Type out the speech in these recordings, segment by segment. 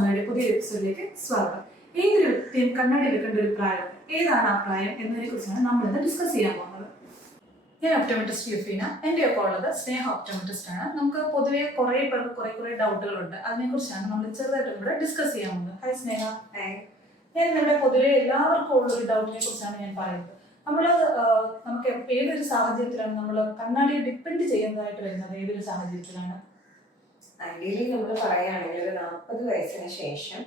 അമ്മയുടെ പുതിയ എപ്പിസോഡിലേക്ക് സ്വാഗതം. ഏതൊരു വ്യക്തിയും കണ്ണാടി വെക്കേണ്ട ഒരു പ്രായം, ഏതാണ് ആ പ്രായം എന്നതിനെ കുറിച്ചാണ് നമ്മൾ ഇന്ന് ഡിസ്കസ് ചെയ്യാൻ പോകുന്നത്. ഞാൻ ഒപ്റ്റോമെട്രിസ്റ്റ് യുഫീന, എൻ്റെ ഒപ്പം ഉള്ളത് സ്നേഹ ഒപ്റ്റോമെട്രിസ്റ്റ് ആണ്. നമുക്ക് പൊതുവെ കുറേ പേർക്ക് കുറെ ഡൗട്ടുകളുണ്ട്, അതിനെക്കുറിച്ചാണ് നമ്മൾ ചെറുതായിട്ട് ഇവിടെ ഡിസ്കസ് ചെയ്യാൻ പോകുന്നത്. ഹായ് സ്നേഹ. ഞാൻ നമ്മുടെ പൊതുവെ എല്ലാവർക്കും ഉള്ളൊരു ഡൗട്ടിനെ കുറിച്ചാണ് ഞാൻ പറയുന്നത്. നമുക്ക് ഏതൊരു സാഹചര്യത്തിലാണ് നമ്മൾ കണ്ണാടിയെ ഡിപ്പെൻഡ് ചെയ്യുന്നതായിട്ട് വരുന്നത്? ഏതൊരു സാഹചര്യത്തിലാണ്? ഐഡിയലി നമ്മൾ പറയുകയാണെങ്കിൽ ഒരു 40 വയസ്സിന് ശേഷം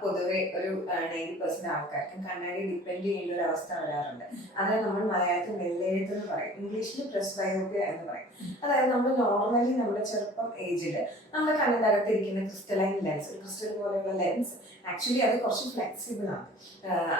പൊതുവെ ഒരു 90% ആൾക്കാർക്കും കണ്ണാടി ഡിപ്പെൻഡ് ചെയ്യേണ്ട ഒരു അവസ്ഥ വരാറുണ്ട്. അതായത് നമ്മൾ മലയാളത്തിൽ വെള്ളെഴുത്ത് എന്ന് പറയും, ഇംഗ്ലീഷിൽ പ്രസ്ബയോപ്പിയ എന്ന് പറയും. അതായത് നമ്മൾ നോർമലി നമ്മുടെ ചെറുപ്പം ഏജിൽ നമ്മുടെ കണ്ണിൻ്റെ അകത്തിരിക്കുന്ന ക്രിസ്റ്റലൈൻ ലെൻസ്, ക്രിസ്റ്റൽ പോലെയുള്ള ലെൻസ് ആക്ച്വലി അത് കുറച്ച് ഫ്ലെക്സിബിൾ ആണ്,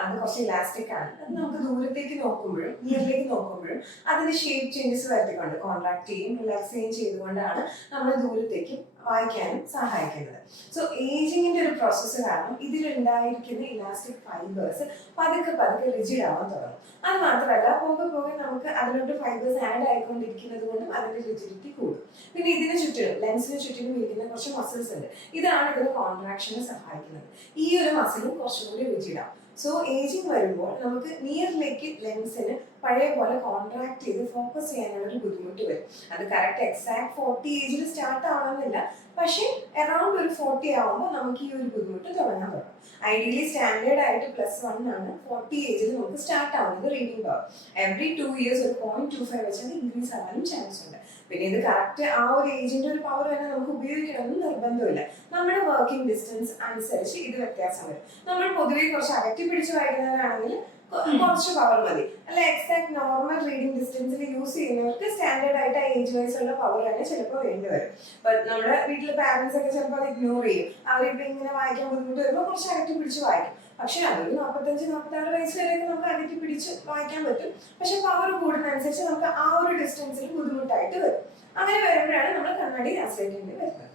അത് കുറച്ച് ഇലാസ്റ്റിക് ആണ്. അത് നമുക്ക് ദൂരത്തേക്ക് നോക്കുമ്പോഴും ഇയറിലേക്ക് നോക്കുമ്പോഴും അതിന്റെ ഷേപ്പ് ചേഞ്ചസ് വരുത്തിക്കൊണ്ട് കോൺട്രാക്ട് ചെയ്യും റിലാക്സ് ചെയ്യുകയും ചെയ്തുകൊണ്ടാണ് നമ്മൾ ദൂരത്തേക്ക് വായിക്കാനും സഹായിക്കുന്നത്. സോ ഏജിങ്ങിന്റെ ഒരു പ്രോസസ്സ് കാരണം ഇതിലുണ്ടായിരിക്കുന്ന ഇലാസ്റ്റിക് ഫൈബേഴ്സ് പതുക്കെ റിജിഡ് ആവാൻ തുടങ്ങും. അത് മാത്രമല്ല പോകെ നമുക്ക് അതിലോട്ട് ഫൈബേഴ്സ് ആഡ് ആയിക്കൊണ്ടിരിക്കുന്നത് കൊണ്ടും അതിന്റെ റിജിഡിറ്റി കൂടും. പിന്നെ ഇതിന് ചുറ്റിലും ലെൻസിന് ചുറ്റിലും ഇരിക്കുന്ന കുറച്ച് മസിൽസ് ഉണ്ട്, ഇതാണ് ഇതിന് കോൺട്രാക്ഷന് സഹായിക്കുന്നത്. ഈ ഒരു മസിലും കുറച്ചുകൂടി റിജിഡാവും. സോ ഏജിങ് വരുമ്പോൾ നമുക്ക് നിയറിലേക്ക് ലെൻസിന് പഴയ പോലെ കോൺട്രാക്ട് ചെയ്ത് ഫോക്കസ് ചെയ്യാനുള്ള ഒരു ബുദ്ധിമുട്ട് വരും. അത് കറക്റ്റ് എക്സാക്ട് 40 ഏജിൽ സ്റ്റാർട്ട് ആവണമെന്നില്ല, പക്ഷേ അറൌണ്ട് ഒരു 40 ആവുമ്പോൾ നമുക്ക് ഈ ഒരു ബുദ്ധിമുട്ട് തുടങ്ങാൻ തുടങ്ങും. ഐഡിയലി സ്റ്റാൻഡേർഡ് ആയിട്ട് +1 ആണ് 40 ഏജിൽ നമുക്ക് സ്റ്റാർട്ട് ആവുന്നത് റീഡിംഗ് പവർ. എവറി 2 ഇയേഴ്സ് ഒരു 0.25 വെച്ചാൽ ഇൻക്രീസ് ആവാനും ചാൻസ് ഉണ്ട്. പിന്നെ ഇത് കറക്റ്റ് ആ ഒരു ഏജിന്റെ ഒരു പവർ തന്നെ നമുക്ക് ഉപയോഗിക്കണമെന്ന് നിർബന്ധമില്ല. നമ്മുടെ വർക്കിംഗ് ഡിസ്റ്റൻസ് അനുസരിച്ച് ഇത് വ്യത്യാസം വരും. നമ്മൾ പൊതുവെ കുറച്ച് അകറ്റി പിടിച്ച് വായിക്കുന്നവരാണെങ്കിൽ കുറച്ച് പവർ മതി. അല്ല എക്സാക്ട് നോർമൽ റീഡിംഗ് ഡിസ്റ്റൻസിൽ യൂസ് ചെയ്യുന്നവർക്ക് സ്റ്റാൻഡേർഡ് ആയിട്ട് ഏജ് വൈസ് ഉള്ള പവർ തന്നെ ചിലപ്പോൾ വേണ്ടി വരും. നമ്മുടെ വീട്ടിലെ പാരന്റ്സ് ഒക്കെ ചിലപ്പോൾ അത് ഇഗ്നോർ ചെയ്യും. അവരിപ്പോൾ ഇങ്ങനെ വായിക്കാൻ ബുദ്ധിമുട്ട് വരുമ്പോൾ കുറച്ച് അകറ്റി പിടിച്ച് വായിക്കും. പക്ഷെ അതൊരു 45-46 വയസ്സ് വരെയൊക്കെ നമുക്ക് അകറ്റി പിടിച്ച് വായിക്കാൻ പറ്റും. പക്ഷെ പവർ കൂടുന്നതനുസരിച്ച് നമുക്ക് ആ ഒരു ഡിസ്റ്റൻസിൽ ബുദ്ധിമുട്ടായിട്ട് വരും. അങ്ങനെ വരുമ്പോഴാണ് നമ്മൾ കണ്ണാടി ആശ്രയിക്കേണ്ടി വരുന്നത്.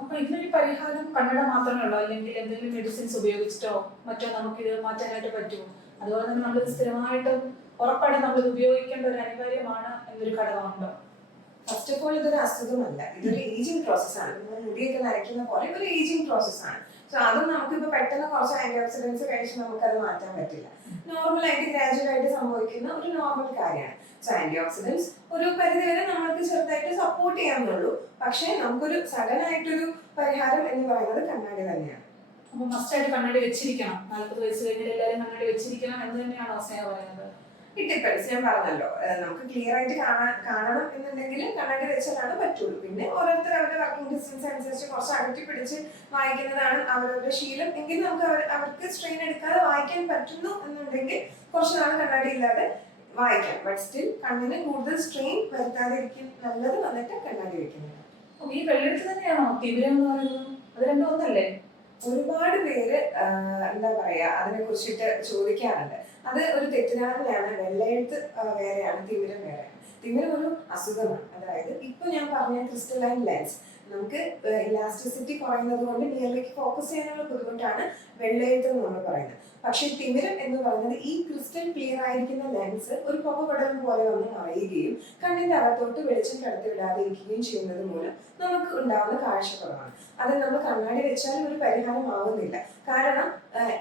അപ്പൊ ഇതിനൊരു പരിഹാരം കണ്ണട മാത്രമേ ഉള്ളൂ, അല്ലെങ്കിൽ എന്തെങ്കിലും മെഡിസിൻസ് ഉപയോഗിച്ചിട്ടോ മറ്റോ നമുക്ക് ഇത് മാറ്റാനായിട്ട് പറ്റുമോ? അതുപോലെ തന്നെ നമ്മൾ സ്ഥിരമായിട്ടും ഉറപ്പായിട്ട് നമ്മൾ ഉപയോഗിക്കേണ്ട ഒരു അനിവാര്യമാണ് എന്നൊരു ഘടകമുണ്ടോ? ഫസ്റ്റ് ഓഫ് ഓൾ ഇതൊരു അസുഖമല്ല, ഇതൊരു ഏജിങ് പ്രോസസ്സാണ്. നമ്മൾ മുടിയൊക്കെ നരയ്ക്കുന്ന പോലെ ഒരു ഏജിങ് പ്രോസസ്സാണ്. സോ അതും നമുക്കിപ്പോൾ പെട്ടെന്ന് കുറച്ച് ആന്റി ഓക്സിഡൻസ് കഴിച്ച് നമുക്കത് മാറ്റാൻ പറ്റില്ല. നോർമലായിട്ട് ഗ്രാജുവൽ ആയിട്ട് സംഭവിക്കുന്ന ഒരു നോർമൽ കാര്യമാണ്. സോ ആന്റി ഓക്സിഡൻസ് ഒരു പരിധിവരെ നമ്മൾക്ക് ചെറുതായിട്ട് സപ്പോർട്ട് ചെയ്യാവുന്നുള്ളൂ. പക്ഷേ നമുക്കൊരു സഡൻ ആയിട്ടൊരു പരിഹാരം എന്ന് പറയുന്നത് കണ്ണാടി തന്നെയാണ്. അപ്പൊ മസ്റ്റായിട്ട് കണ്ണാടി വെച്ചിരിക്കണം, 40 വയസ്സ് കഴിഞ്ഞാൽ എല്ലാവരും കണ്ണാടി വെച്ചിരിക്കണം എന്ന് തന്നെയാണോ സ്നേഹ പറയുന്നത്? It depends. ഞാൻ പറഞ്ഞല്ലോ, നമുക്ക് ക്ലിയർ ആയിട്ട് കാണണം എന്നുണ്ടെങ്കിൽ കണ്ണാടി വെച്ചാലാണ് പറ്റുള്ളൂ. പിന്നെ ഓരോരുത്തർ അവരുടെ വർക്കിംഗ് ഡിസ്റ്റൻസ് അനുസരിച്ച് കുറച്ച് അകറ്റി പിടിച്ച് വായിക്കുന്നതാണ് അവരവരുടെ ശീലം എങ്കിൽ നമുക്ക് അവർക്ക് സ്ട്രെയിൻ എടുക്കാതെ വായിക്കാൻ പറ്റുന്നു എന്നുണ്ടെങ്കിൽ കുറച്ച് നാൾ കണ്ണാടി ഇല്ലാതെ വായിക്കാം. ബട്ട് സ്റ്റിൽ കണ്ണിന് കൂടുതൽ സ്ട്രെയിൻ വരുത്താതിരിക്കും നല്ലത് വന്നിട്ട് കണ്ണാടി വെക്കുന്നത്. ഈ വെള്ളെടുത്ത് തന്നെയാണോ തിമിരം എന്ന് പറയുന്നത്? അത് രണ്ടും ഒന്നല്ലേ? ഒരുപാട് പേര് എന്താ പറയാ അതിനെ കുറിച്ചിട്ട് ചോദിക്കാറുണ്ട്. അത് ഒരു തെറ്റിദ്ധാരണയാണ്. വെള്ളെഴുത്ത് വേറെയാണ്, തിമിരം വേറെയാണ്. തിമിരം ഒരു അസുഖമാണ്. അതായത് ഇപ്പൊ ഞാൻ പറഞ്ഞ ക്രിസ്റ്റലൈൻ ലെൻസ് നമുക്ക് ഇലാസ്റ്റിസിറ്റി കുറയുന്നത് കൊണ്ട് നിയറിലേക്ക് ഫോക്കസ് ചെയ്യാനുള്ള ബുദ്ധിമുട്ടാണ് വെള്ളെഴുത്ത് എന്ന് നമ്മൾ പറയുന്നത്. പക്ഷെ തിമിരം എന്ന് പറയുന്നത് ഈ ക്രിസ്റ്റൽ ക്ലിയർ ആയിരിക്കുന്ന ലെൻസ് ഒരു പുകപടലം പോലെ വന്ന് മറയുകയും കണ്ണിന്റെ അകത്തോട്ട് വെളിച്ചം കടത്തി വിടാതിരിക്കുകയും ചെയ്യുന്നത് മൂലം നമുക്ക് ഉണ്ടാവുന്ന കാഴ്ചക്കുറവാണ്. അത് നമ്മൾ കണ്ണാടി വെച്ചാലും ഒരു പരിഹാരമാവുന്നില്ല. കാരണം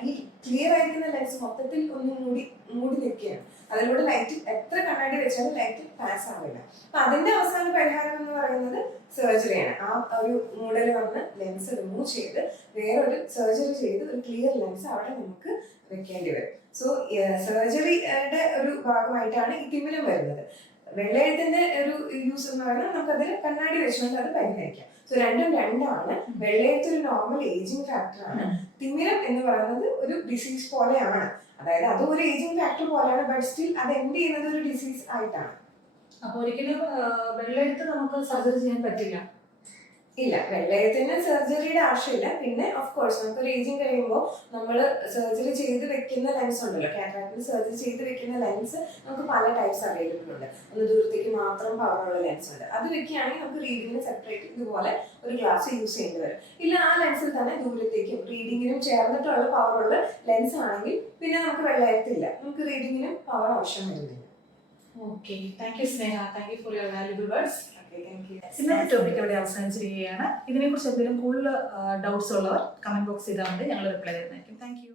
ഈ ക്ലിയർ ആയിരിക്കുന്ന ലെൻസ് മൊത്തത്തിൽ ഒന്ന് മൂടി നിൽക്കുകയാണ്. അതിലൂടെ ലൈറ്റ് എത്ര കണ്ണാടി വെച്ചാലും ലൈറ്റ് പാസ് ആവില്ല. അപ്പൊ അതിന്റെ അവസാന പരിഹാരം എന്ന് പറയുന്നത് സർജറിയാണ്. ആ ഒരു മൂടൽ വന്ന് ലെൻസ് റിമൂവ് ചെയ്ത് വേറൊരു സർജറി ചെയ്ത് ഒരു ക്ലിയർ ലെൻസ് അവിടെ നമുക്ക് വെക്കേണ്ടി വരും. സോ സർജറിയുടെ ഒരു ഭാഗമായിട്ടാണ് ഈ തിമിരം വരുന്നത്. വെള്ളെഴുത്തിന്റെ ഒരു യൂസ് എന്ന് പറയുന്നത് നമുക്കതിൽ കണ്ണാടി വെച്ചുകൊണ്ട് അത് പരിഹരിക്കാം. സോ രണ്ടും രണ്ടാണ്. വെള്ളെഴുത്ത് ഒരു നോർമൽ ഏജിങ് ഫാക്ടറാണ്. തിമിരം എന്ന് പറയുന്നത് ഒരു ഡിസീസ് പോലെയാണ്. അതായത് അതും ഒരു ഏജിങ് ഫാക്ടർ പോലെയാണ്, ബട്ട് സ്റ്റിൽ അത് എൻഡ് ചെയ്യുന്നത് ഒരു ഡിസീസ് ആയിട്ടാണ്. അപ്പൊ ഒരിക്കലും വെള്ളെഴുത്ത് നമുക്ക് സർജറി ചെയ്യാൻ പറ്റില്ല? ഇല്ല, വെള്ളയത്തിന് സർജറിയുടെ ആവശ്യമില്ല. പിന്നെ ഓഫ് കോഴ്സ് നമുക്കൊരു ഏജിങ് കഴിയുമ്പോൾ നമ്മൾ സർജറി ചെയ്ത് വെക്കുന്ന ലെൻസ് ഉണ്ടല്ലോ, കാറ്ററാക്റ്റിൽ സർജറി ചെയ്ത് വെക്കുന്ന ലെൻസ് നമുക്ക് പല ടൈപ്സ് അവൈലബിൾ ഉണ്ട്. ഒന്ന് ദൂരത്തേക്ക് മാത്രം പവറുള്ള ലെൻസ് ഉണ്ട്. അത് വെക്കുകയാണെങ്കിൽ നമുക്ക് റീഡിങ്ങിന് സെപ്പറേറ്റ് ഇതുപോലെ ഒരു ഗ്ലാസ് യൂസ് ചെയ്യേണ്ടി വരും. ഇല്ല ആ ലെൻസിൽ തന്നെ ദൂരത്തേക്കും റീഡിങ്ങിനും ചേർന്നിട്ടുള്ള പവറുള്ള ലെൻസ് ആണെങ്കിൽ പിന്നെ നമുക്ക് വെള്ളയത്തില്ല, നമുക്ക് റീഡിങ്ങിനും പവർ ആവശ്യം വരുന്നില്ല. Okay, thank you Sneha. Thank you for your valuable words. Okay, thank you. ഇന്നത്തെ ടോപ്പിക് ഇവിടെ അവസാനിച്ചിരിക്കുകയാണ്. ഇതിനെക്കുറിച്ച് എന്തെങ്കിലും കൂടുതൽ ഡൗട്ട്സ് ഉള്ളവർ കമന്റ് ബോക്സ് ചെയ്താൽ മതി, ഞങ്ങൾ റിപ്ലൈ തരുന്നതായിരിക്കും. Thank you.